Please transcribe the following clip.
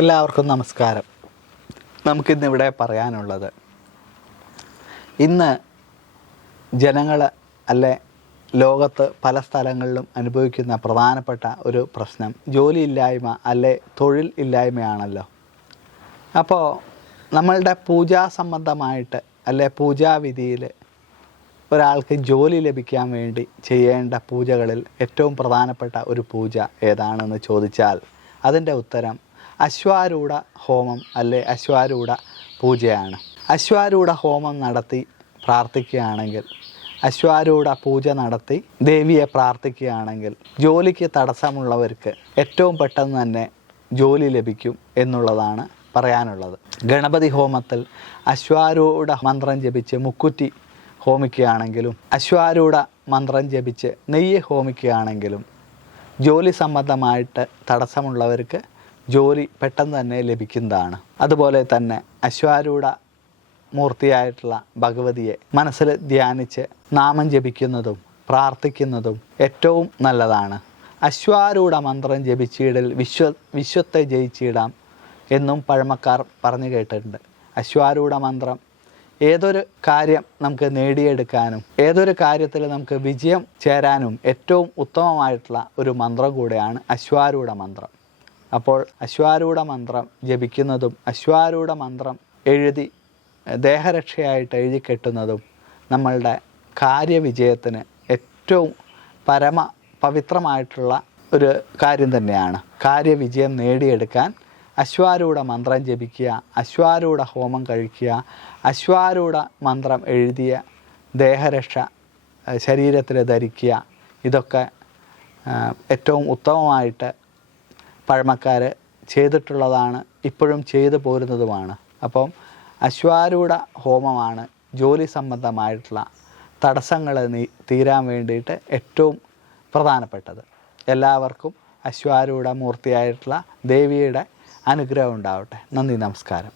എല്ലാവർക്കും നമസ്കാരം. നമുക്കിന്നിവിടെ പറയാനുള്ളത് ഇന്ന് ജനങ്ങൾ അല്ലെ ലോകത്ത് പല സ്ഥലങ്ങളിലും അനുഭവിക്കുന്ന പ്രധാനപ്പെട്ട ഒരു പ്രശ്നം ജോലിയില്ലായ്മ അല്ലെ തൊഴിൽ ഇല്ലായ്മയാണല്ലോ. അപ്പോൾ നമ്മളുടെ പൂജാ സംബന്ധമായിട്ട് അല്ലെ പൂജാവിധിയിൽ ഒരാൾക്ക് ജോലി ലഭിക്കാൻ വേണ്ടി ചെയ്യേണ്ട പൂജകളിൽ ഏറ്റവും പ്രധാനപ്പെട്ട ഒരു പൂജ ഏതാണെന്ന് ചോദിച്ചാൽ അതിന്റെ ഉത്തരം അശ്വാരൂഢ ഹോമം അല്ലെ അശ്വാരൂഢ പൂജയാണ്. അശ്വാരൂഢ ഹോമം നടത്തി പ്രാർത്ഥിക്കുകയാണെങ്കിൽ അശ്വാരൂഢ പൂജ നടത്തി ദേവിയെ പ്രാർത്ഥിക്കുകയാണെങ്കിൽ ജോലിക്ക് തടസ്സമുള്ളവർക്ക് ഏറ്റവും പെട്ടെന്ന് തന്നെ ജോലി ലഭിക്കും എന്നുള്ളതാണ് പറയാനുള്ളത്. ഗണപതി ഹോമത്തിൽ അശ്വാരൂഢ മന്ത്രം ജപിച്ച് മുക്കുറ്റി ഹോമിക്കുകയാണെങ്കിലും അശ്വാരൂഢ മന്ത്രം ജപിച്ച് നെയ്യ് ഹോമിക്കുകയാണെങ്കിലും ജോലി സംബന്ധമായിട്ട് തടസ്സമുള്ളവർക്ക് ജോലി പെട്ടെന്ന് തന്നെ ലഭിക്കുന്നതാണ്. അതുപോലെ തന്നെ അശ്വാരൂഢ മൂർത്തിയായിട്ടുള്ള ഭഗവതിയെ മനസ്സിൽ ധ്യാനിച്ച് നാമം ജപിക്കുന്നതും പ്രാർത്ഥിക്കുന്നതും ഏറ്റവും നല്ലതാണ്. അശ്വാരൂഢ മന്ത്രം ജപിച്ചിടൽ വിശ്വ വിശ്വത്തെ ജയിച്ചിടാം എന്നും പഴമക്കാർ പറഞ്ഞു കേട്ടിട്ടുണ്ട്. അശ്വാരൂഢ മന്ത്രം ഏതൊരു കാര്യം നമുക്ക് നേടിയെടുക്കാനും ഏതൊരു കാര്യത്തിൽ നമുക്ക് വിജയം ചേരാനും ഏറ്റവും ഉത്തമമായിട്ടുള്ള ഒരു മന്ത്രം കൂടെയാണ് അശ്വാരൂഢ മന്ത്രം. അപ്പോൾ അശ്വാരൂഢ മന്ത്രം ജപിക്കുന്നതും അശ്വാരൂഢ മന്ത്രം എഴുതി ദേഹരക്ഷയായിട്ട് എഴുതി കെട്ടുന്നതും നമ്മളുടെ കാര്യവിജയത്തിന് ഏറ്റവും പരമ പവിത്രമായിട്ടുള്ള ഒരു കാര്യം തന്നെയാണ്. കാര്യവിജയം നേടിയെടുക്കാൻ അശ്വാരൂഢ മന്ത്രം ജപിക്കുക അശ്വാരൂഢ ഹോമം കഴിക്കുക അശ്വാരൂഢ മന്ത്രം എഴുതിയ ദേഹരക്ഷ ശരീരത്തിൽ ധരിക്കുക ഇതൊക്കെ ഏറ്റവും ഉത്തമമായിട്ട് പഴമക്കാർ ചെയ്തിട്ടുള്ളതാണ് ഇപ്പോഴും ചെയ്തു പോരുന്നതുമാണ്. അപ്പം അശ്വാരൂഢ ഹോമമാണ് ജോലി സംബന്ധമായിട്ടുള്ള തടസ്സങ്ങൾ നീ തീരാൻ വേണ്ടിയിട്ട് ഏറ്റവും പ്രധാനപ്പെട്ടത്. എല്ലാവർക്കും അശ്വാരൂഢ മൂർത്തിയായിട്ടുള്ള ദേവിയുടെ അനുഗ്രഹം ഉണ്ടാവട്ടെ. നന്ദി നമസ്കാരം.